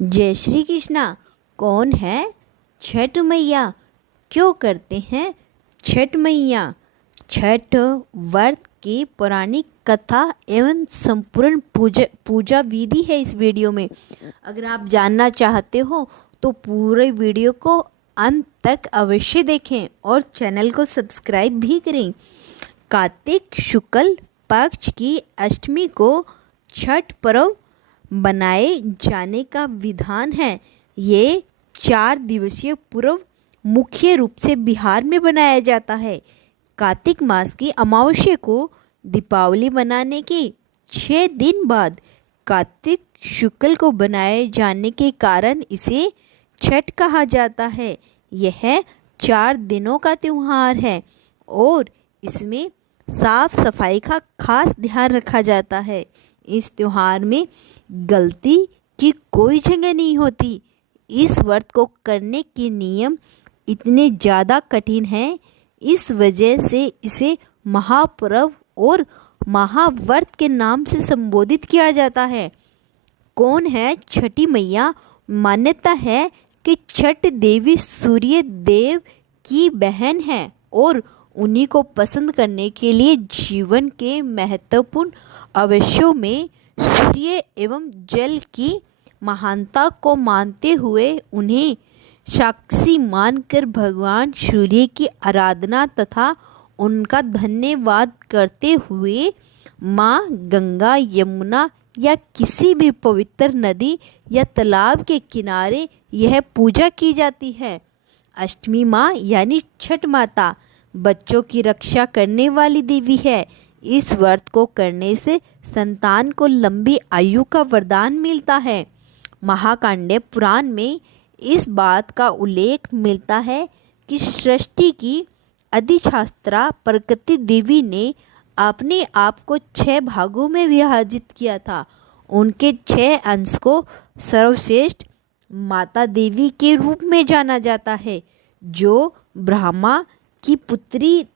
जय श्री कृष्णा। कौन है छठ मैया? क्यों करते हैं छठ मैया? छठ व्रत की पौराणिक कथा एवं संपूर्ण पूजा विधि है इस वीडियो में। अगर आप जानना चाहते हो तो पूरे वीडियो को अंत तक अवश्य देखें और चैनल को सब्सक्राइब भी करें। कार्तिक शुक्ल पक्ष की अष्टमी को छठ पर्व बनाए जाने का विधान है। ये 4 दिवसीय पर्व मुख्य रूप से बिहार में बनाया जाता है। कार्तिक मास की अमावस्या को दीपावली मनाने के 6 दिन बाद कार्तिक शुक्ल को बनाए जाने के कारण इसे छठ कहा जाता है। यह 4 दिनों का त्यौहार है और इसमें साफ सफाई का खास ध्यान रखा जाता है। इस त्यौहार में गलती की कोई जगह नहीं होती। इस व्रत को करने के नियम इतने ज़्यादा कठिन हैं, इस वजह से इसे महापर्व और महाव्रत के नाम से संबोधित किया जाता है। कौन है छठी मैया? मान्यता है कि छठ देवी सूर्य देव की बहन है और उन्हीं को पसंद करने के लिए जीवन के महत्वपूर्ण अवयवों में सूर्य एवं जल की महानता को मानते हुए उन्हें साक्षी मानकर भगवान सूर्य की आराधना तथा उनका धन्यवाद करते हुए माँ गंगा, यमुना या किसी भी पवित्र नदी या तालाब के किनारे यह पूजा की जाती है। अष्टमी माँ यानी छठ माता बच्चों की रक्षा करने वाली देवी है। इस व्रत को करने से संतान को लंबी आयु का वरदान मिलता है। महाकांडे पुराण में इस बात का उल्लेख मिलता है कि सृष्टि की अधिष्ठात्रा प्रकृति देवी ने अपने आप को 6 भागों में विभाजित किया था। उनके 6 अंश को सर्वश्रेष्ठ माता देवी के रूप में जाना जाता है, जो ब्रह्मा की पुत्री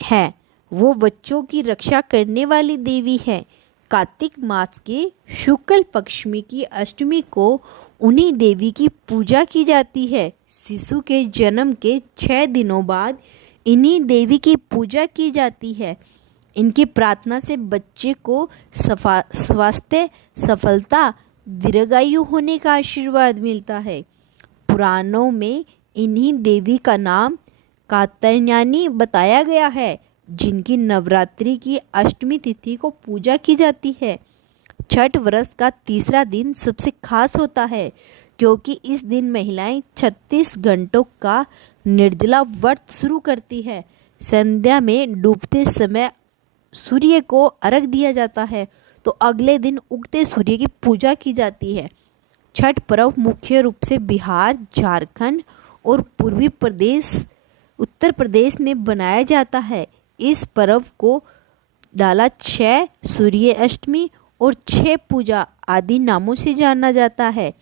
है। वो बच्चों की रक्षा करने वाली देवी है। कार्तिक मास के शुक्ल पक्ष में की अष्टमी को उन्हीं देवी की पूजा की जाती है। शिशु के जन्म के 6 दिनों बाद इन्हीं देवी की पूजा की जाती है। इनकी प्रार्थना से बच्चे को स्वास्थ्य, सफलता, दीर्घायु होने का आशीर्वाद मिलता है। पुराणों में इन्हीं देवी का नाम कात्यायनी बताया गया है, जिनकी नवरात्रि की अष्टमी तिथि को पूजा की जाती है। छठ व्रत का तीसरा दिन सबसे खास होता है, क्योंकि इस दिन महिलाएं 36 घंटों का निर्जला व्रत शुरू करती है। संध्या में डूबते समय सूर्य को अर्घ दिया जाता है, तो अगले दिन उगते सूर्य की पूजा की जाती है। छठ पर्व मुख्य रूप से बिहार, झारखंड और पूर्वी प्रदेश, उत्तर प्रदेश में बनाया जाता है। इस पर्व को डाला 6 सूर्य अष्टमी और 6 पूजा आदि नामों से जाना जाता है।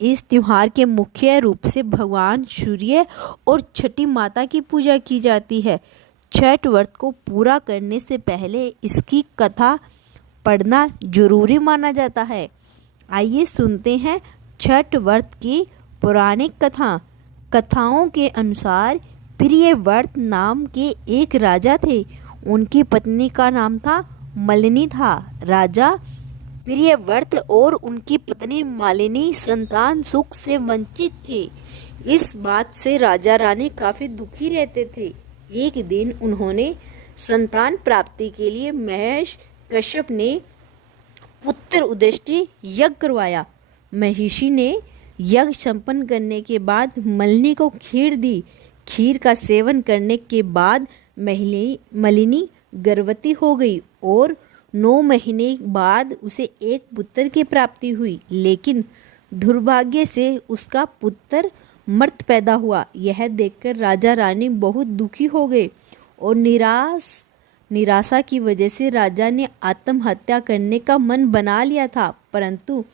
इस त्यौहार के मुख्य रूप से भगवान सूर्य और छठी माता की पूजा की जाती है। छठ व्रत को पूरा करने से पहले इसकी कथा पढ़ना जरूरी माना जाता है। आइए सुनते हैं छठ व्रत की पौराणिक कथाओं के अनुसार प्रियव्रत नाम के एक राजा थे। उनकी पत्नी का नाम था मालिनी था। राजा प्रियव्रत और उनकी पत्नी मालिनी संतान सुख से वंचित थे। इस बात से राजा रानी काफी दुखी रहते थे। एक दिन उन्होंने संतान प्राप्ति के लिए महेश कश्यप ने पुत्र उद्देष्टि यज्ञ करवाया। महिषी ने यज्ञ संपन्न करने के बाद मालिनी को खीर दी। खीर का सेवन करने के बाद मालिनी गर्भवती हो गई और 9 महीने बाद उसे एक पुत्र की प्राप्ति हुई, लेकिन दुर्भाग्य से उसका पुत्र मृत पैदा हुआ। यह देखकर राजा रानी बहुत दुखी हो गए और निराशा की वजह से राजा ने आत्महत्या करने का मन बना लिया था। परंतु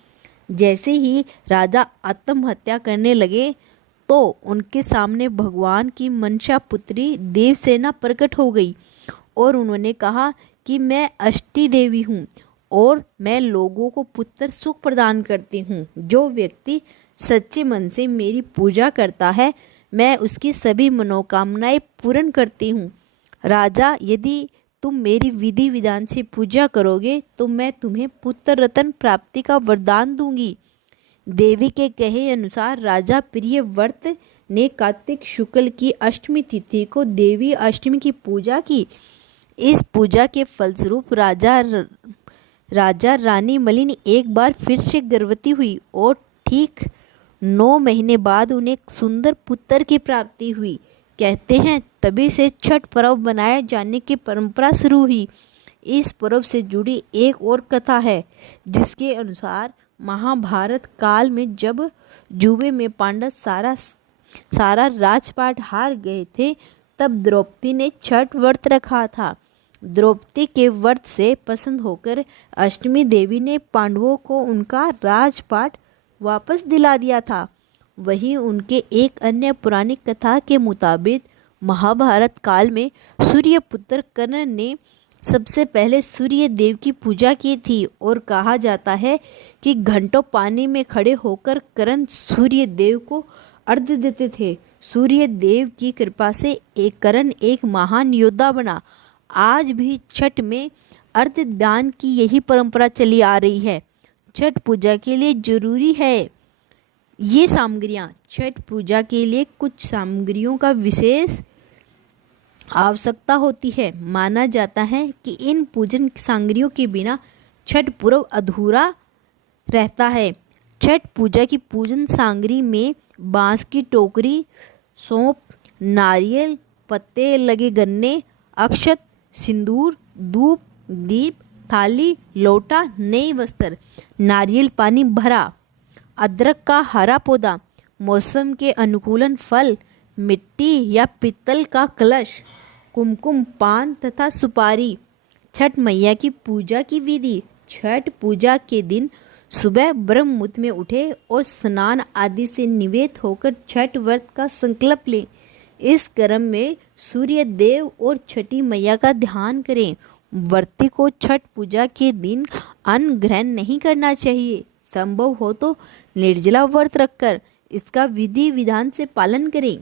जैसे ही राजा आत्महत्या करने लगे तो उनके सामने भगवान की मनसा पुत्री देवसेना प्रकट हो गई और उन्होंने कहा कि मैं अष्टी देवी हूँ और मैं लोगों को पुत्र सुख प्रदान करती हूँ। जो व्यक्ति सच्चे मन से मेरी पूजा करता है, मैं उसकी सभी मनोकामनाएं पूर्ण करती हूँ। राजा, यदि तुम मेरी विधि विधान से पूजा करोगे तो मैं तुम्हें पुत्र रत्न प्राप्ति का वरदान दूंगी। देवी के कहे अनुसार राजा प्रियव्रत ने कार्तिक शुक्ल की अष्टमी तिथि को देवी अष्टमी की पूजा की। इस पूजा के फलस्वरूप राजा रानी मलिनी एक बार फिर से गर्भवती हुई और ठीक 9 महीने बाद उन्हें एक सुंदर पुत्र की प्राप्ति हुई। कहते हैं तभी से छठ पर्व मनाए जाने की परंपरा शुरू हुई। इस पर्व से जुड़ी एक और कथा है, जिसके अनुसार महाभारत काल में जब जुए में पांडव सारा राजपाट हार गए थे, तब द्रौपदी ने छठ व्रत रखा था। द्रौपदी के व्रत से पसंद होकर अष्टमी देवी ने पांडवों को उनका राजपाट वापस दिला दिया था। वहीं उनके एक अन्य पुरानी कथा के मुताबिक महाभारत काल में सूर्यपुत्र कर्ण ने सबसे पहले सूर्य देव की पूजा की थी और कहा जाता है कि घंटों पानी में खड़े होकर कर्ण सूर्य देव को अर्घ्य देते थे। सूर्य देव की कृपा से कर्ण एक महान योद्धा बना। आज भी छठ में अर्घ्य दान की यही परंपरा चली आ रही है। छठ पूजा के लिए जरूरी है ये सामग्रियाँ। छठ पूजा के लिए कुछ सामग्रियों का विशेष आवश्यकता होती है। माना जाता है कि इन पूजन सामग्रियों के बिना छठ पर्व अधूरा रहता है। छठ पूजा की पूजन सामग्री में बांस की टोकरी, सौंफ, नारियल, पत्ते लगे गन्ने, अक्षत, सिंदूर, धूप, दीप, थाली, लोटा, नए वस्त्र, नारियल पानी भरा, अदरक का हरा पौधा, मौसम के अनुकूलन फल, मिट्टी या पीतल का कलश, कुमकुम, पान तथा सुपारी। छठ मैया की पूजा की विधि। छठ पूजा के दिन सुबह ब्रह्म मुहूर्त में उठे और स्नान आदि से निवृत्त होकर छठ व्रत का संकल्प लें। इस क्रम में सूर्य देव और छठी मैया का ध्यान करें। व्रती को छठ पूजा के दिन अन्न ग्रहण नहीं करना चाहिए। संभव हो तो निर्जला व्रत रखकर इसका विधि विधान से पालन करें।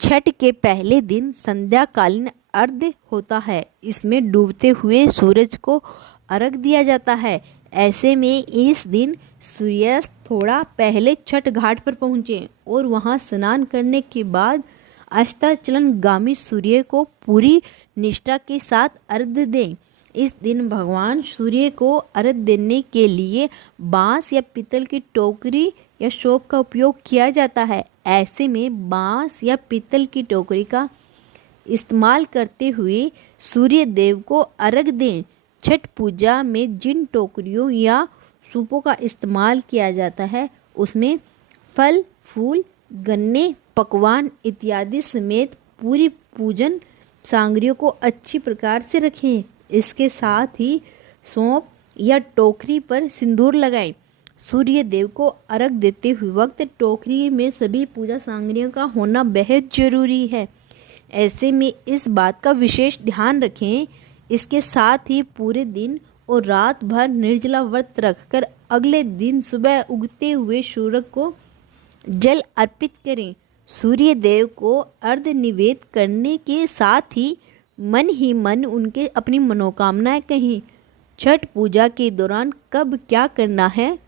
छठ के पहले दिन संध्याकालीन अर्घ्य होता है। इसमें डूबते हुए सूरज को अर्घ दिया जाता है। ऐसे में इस दिन सूर्यास्त थोड़ा पहले छठ घाट पर पहुँचें और वहां स्नान करने के बाद अस्ताचलगामी सूर्य को पूरी निष्ठा के साथ अर्घ्य दें। इस दिन भगवान सूर्य को अर्घ्य देने के लिए बांस या पीतल की टोकरी या सौंफ का उपयोग किया जाता है। ऐसे में बांस या पीतल की टोकरी का इस्तेमाल करते हुए सूर्य देव को अर्घ्य दें। छठ पूजा में जिन टोकरियों या सूपों का इस्तेमाल किया जाता है, उसमें फल, फूल, गन्ने, पकवान इत्यादि समेत पूरी पूजन सामग्रियों को अच्छी प्रकार से रखें। इसके साथ ही सौंफ या टोकरी पर सिंदूर लगाएं। सूर्य देव को अर्घ देते हुए वक्त टोकरी में सभी पूजा सामग्रियों का होना बेहद जरूरी है। ऐसे में इस बात का विशेष ध्यान रखें। इसके साथ ही पूरे दिन और रात भर निर्जला व्रत रखकर अगले दिन सुबह उगते हुए सूरज को जल अर्पित करें। सूर्य देव को अर्घ्य निवेद करने के साथ ही मन उनके अपनी मनोकामनाएं कहें। छठ पूजा के दौरान कब क्या करना है?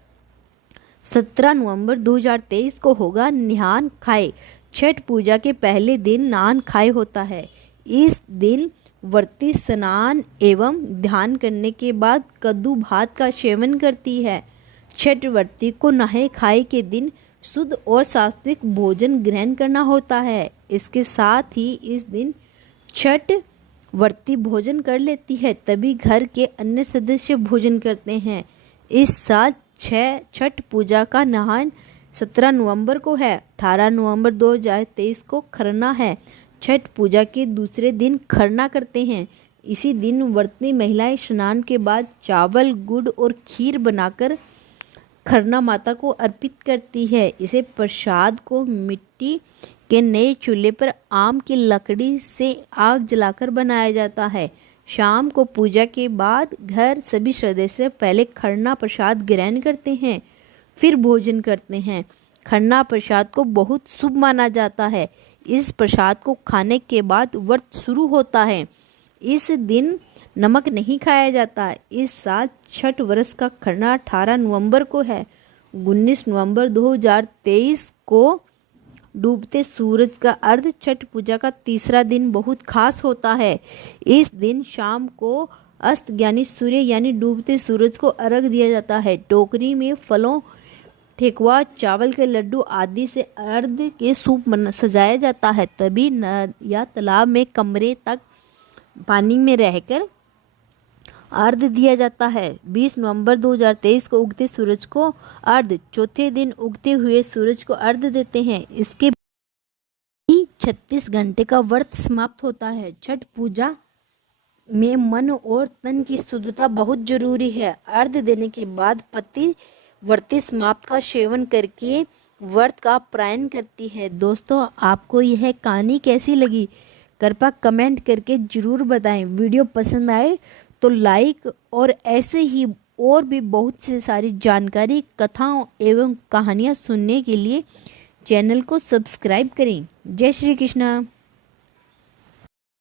17 नवंबर 2023 को होगा निहान खाए। छठ पूजा के पहले दिन नहान खाए होता है। इस दिन व्रती स्नान एवं ध्यान करने के बाद कद्दू भात का सेवन करती है। छठ व्रती को नहाए खाए के दिन शुद्ध और सात्विक भोजन ग्रहण करना होता है। इसके साथ ही इस दिन छठ व्रती भोजन कर लेती है, तभी घर के अन्य सदस्य भोजन करते हैं। इस साल छठ पूजा का नहान 17 नवंबर को है। 18 नवंबर 2023 को खरना है। छठ पूजा के दूसरे दिन खरना करते हैं। इसी दिन व्रती महिलाएं स्नान के बाद चावल, गुड़ और खीर बनाकर खरना माता को अर्पित करती है। इसे प्रसाद को मिट्टी के नए चूल्हे पर आम की लकड़ी से आग जलाकर बनाया जाता है। शाम को पूजा के बाद घर सभी सदस्य पहले खरना प्रसाद ग्रहण करते हैं, फिर भोजन करते हैं। खरना प्रसाद को बहुत शुभ माना जाता है। इस प्रसाद को खाने के बाद व्रत शुरू होता है। इस दिन नमक नहीं खाया जाता। इस साल छठ वर्ष का खरना 18 नवंबर को है। 19 नवंबर 2023 को डूबते सूरज का अर्घ छठ पूजा का तीसरा दिन बहुत खास होता है। इस दिन शाम को अस्त ज्ञानी सूर्य यानी डूबते सूरज को अर्घ दिया जाता है। टोकरी में फलों, ठेकुआ, चावल के लड्डू आदि से अर्घ के सूप सजाया जाता है। तभी नद या तालाब में कमरे तक पानी में रहकर अर्घ दिया जाता है। 20 नवंबर 2023 को उगते सूरज को अर्घ, चौथे दिन उगते हुए सूरज को अर्घ देते हैं। इसके 36 घंटे का व्रत समाप्त होता है। छठ पूजा में मन और तन की शुद्धता बहुत जरूरी है। अर्घ देने के बाद पति व्रती समाप्त का सेवन करके व्रत का पारण करती है। दोस्तों, आपको यह कहानी कैसी लगी कृपया कमेंट करके ज़रूर बताएं। वीडियो पसंद आए तो लाइक, और ऐसे ही और भी बहुत से सारी जानकारी, कथाओं एवं कहानियाँ सुनने के लिए चैनल को सब्सक्राइब करें। जय श्री कृष्णा।